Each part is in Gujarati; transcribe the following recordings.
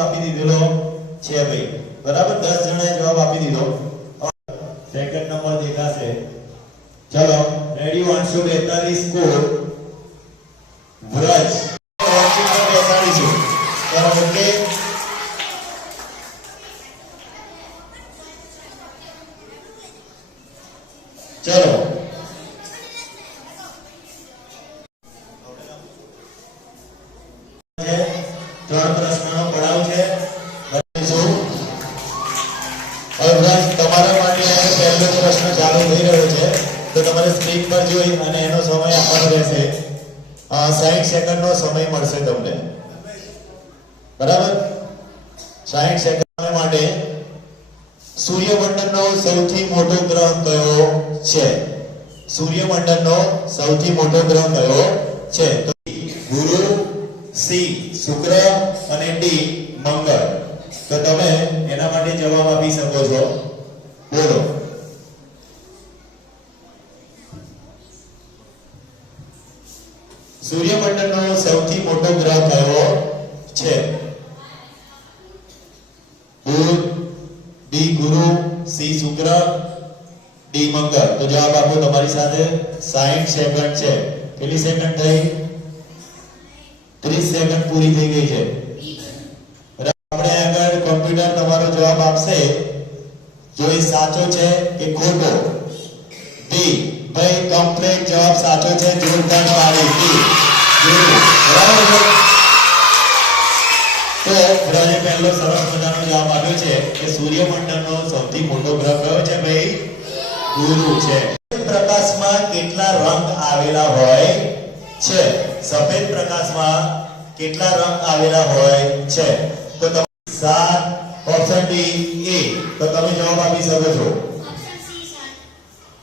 આપી દીધેલો છે ભાઈ, બરાબર 10 જણાએ જવાબ આપી દીધો. સેકન્ડ નંબર દેખાશે. ચલો રેડી 142 કોડ વ્રજ વોચિંગ બેસાડીશું. ચલો ઓકે. ચલો ત્રણ પ્રશ્નનો પડાવ છે. તમારા માટે પહેલો પ્રશ્ન ચાલુ થઈ રહ્યો છે, તો તમારે સ્ક્રીન પર જોઈ અને એનો સમય આપવાનો રહેશે. 60 સેકન્ડનો સમય મળશે તમને, બરાબર? 60 સેકન્ડ માટે સૂર્યમંડળનો સૌથી મોટો ગ્રહ કયો છે? સૂર્યમંડળનો સૌથી મોટો ગ્રહ કયો છે? તો ગુરુ, સી શુક્ર અને ડી મંગળ. તો તમે એના માટે જવાબ આપી શકો છો. બોલો. સૂર્યમંડળનો સૌથી મોટો ગ્રહ કયો છે? બુધ, ડી ગુરુ, સી શુક્ર, ડી મંગળ. તો જવાબ આપો તમારી સાથે. 60 સેકન્ડ છે. કેટલી સેકન્ડ થઈ? 30 સેકન્ડ પૂરી થઈ ગઈ છે. આપણે આગળ કમ્પ્યુટર તમારો જવાબ આપશે, જો એ સાચો છે કે ખોટો. ડી ભાઈ કમ્પ્લીટ જવાબ સાચો છે. જોરદાર તાળી. ડી બરાબર. તો બ્રજે પહેલો સરસ મજાનો જવાબ આપ્યો છે કે સૂર્યમંડળનો સૌથી મોટો ગ્રહ કયો છે ભાઈ? ગુરુ છે. પ્રકાશમાં કેટલા રંગ આવેલા હોય છે? સફેદ પ્રકાશમાં કેટલા રંગ આવેલા હોય છે? તો તમે 7 ઓપ્શન ડી એ. તો તમે જવાબ આપી શકો છો.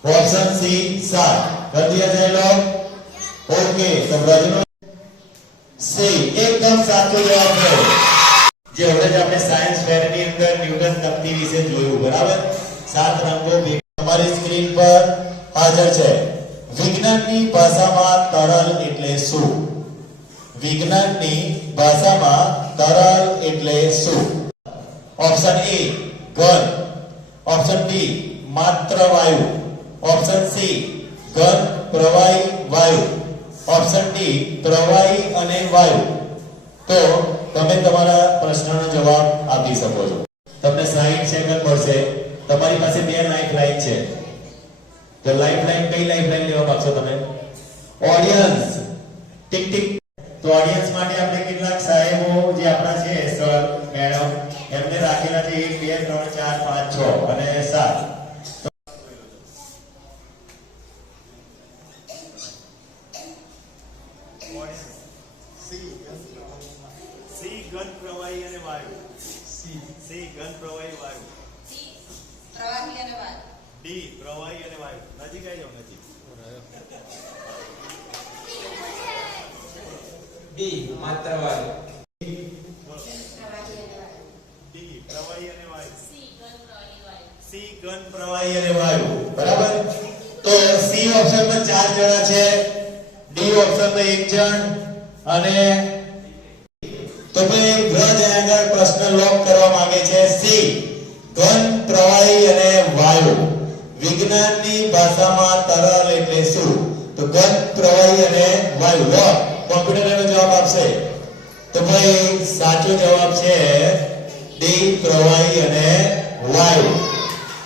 ઓપ્શન સી 7 કરી દિયા જાય લો. ઓકે. તો બ્રજનો સી એકદમ સાચો જવાબ છે. જે હવે જ આપણે સાયન્સ ફેરની અંદર ન્યૂટન તકતી વિશે જોયું, બરાબર? 7 રંગો તમારી સ્ક્રીન પર હાજર છે. વિજ્ઞાનની ભાષામાં તરલ એટલે શું? વિજ્ઞાનની ભાષામાં તરલ એટલે શું? ઓપ્શન એ ઘન, ઓપ્શન બી માત્ર વાયુ, ઓપ્શન સી ઘન પ્રવાહી વાયુ, ઓપ્શન ડી પ્રવાહી અને વાયુ. તો તમે તમારા પ્રશ્નનો જવાબ આપી શકો છો. તમને 60 સેકન્ડ મળશે. તમારી પાસે 2 લાઈફ લાઈન છે. તો લાઈફ લાઈન કઈ લાઈફ લાઈન લેવા માંગશો તમે? Audience tick tick. તો ઓડિયન્સ માટે આપણે કેટલાક સાહેબો જે આપણા છે, સર મેડમ, એમને રાખેલા છે 1 2 3 4 5 6 અને 7. સી ઘન પ્રવાહી અને વાયુ, સી ઘન પ્રવાહી વાયુ, સી પ્રવાહી અને વાયુ, ડી પ્રવાહી અને વાયુ. નજીક આવી જાઓ, નજીક. ડી માત્ર વાયુ, ડી પ્રવાહી અને વાયુ, સી ઘન પ્રવાહી અને વાયુ. બરાબર. તો સી ઓપ્શન પર 4 જણા છે, ડી ઓપ્શન પર 1 જણ અને તો ભાઈ વ્રજ આગળ પ્રશ્ન લોક કરવા માંગે છે. સી ઘન પ્રવાહી અને વાયુ. વિજ્ઞાનની ભાષામાં તરલ એટલે શું? તો ઘન પ્રવાહી અને વાયુ. લો કોમ્પ્યુટર એનો જવાબ આપશે. તો ભાઈ સાચો જવાબ છે ડી પ્રવાહી અને વાયુ.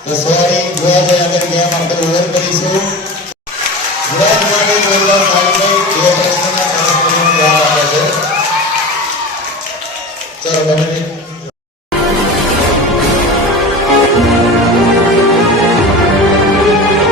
તો સોરી વ્રજ આગળ ગેમ આપણે ઓવર કરીશું. વ્રજ માટે બોલવા માટે 2 પ્રશ્નના સરસ મજાનો જવાબ આપે છે. ચલો બને.